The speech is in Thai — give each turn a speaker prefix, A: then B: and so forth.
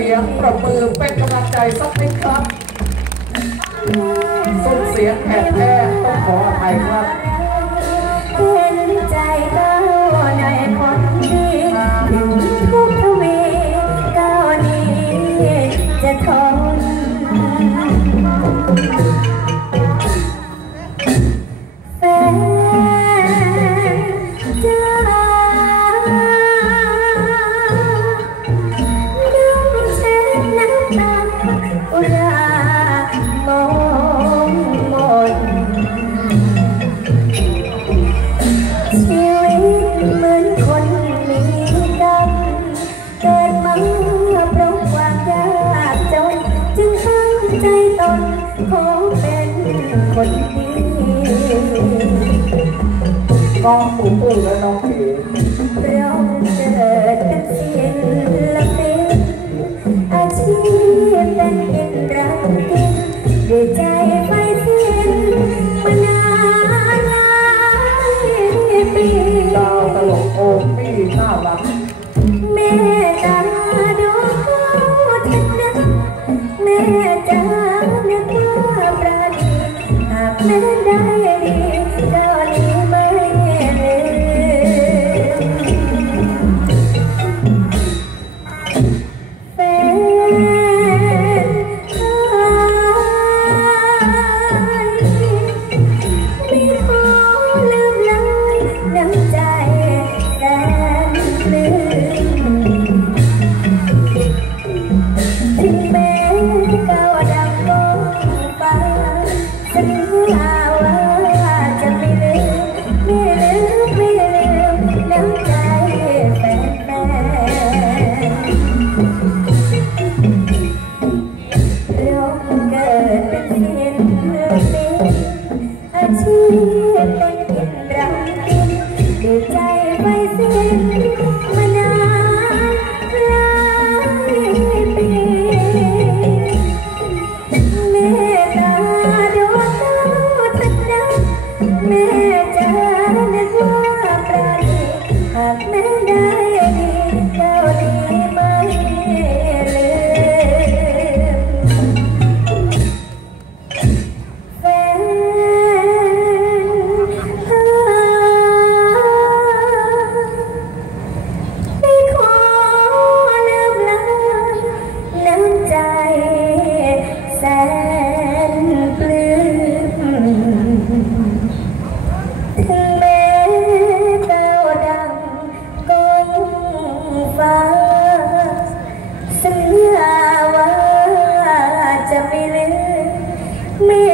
A: เสียงประมือเป็นกำ
B: ลังใจสักนิดครับสุงเสียงแผดแท้ต้องขออภัยครับ อุรามองมนชีวิตเหมือนคนมีกรรมเกิดมาเพราะความยากจน จึงตั้งใจตนขอเป็นคนดี
A: น้องปูปูและน้องเอ๋
B: เราเกิดเป็น 我不会匀 me me.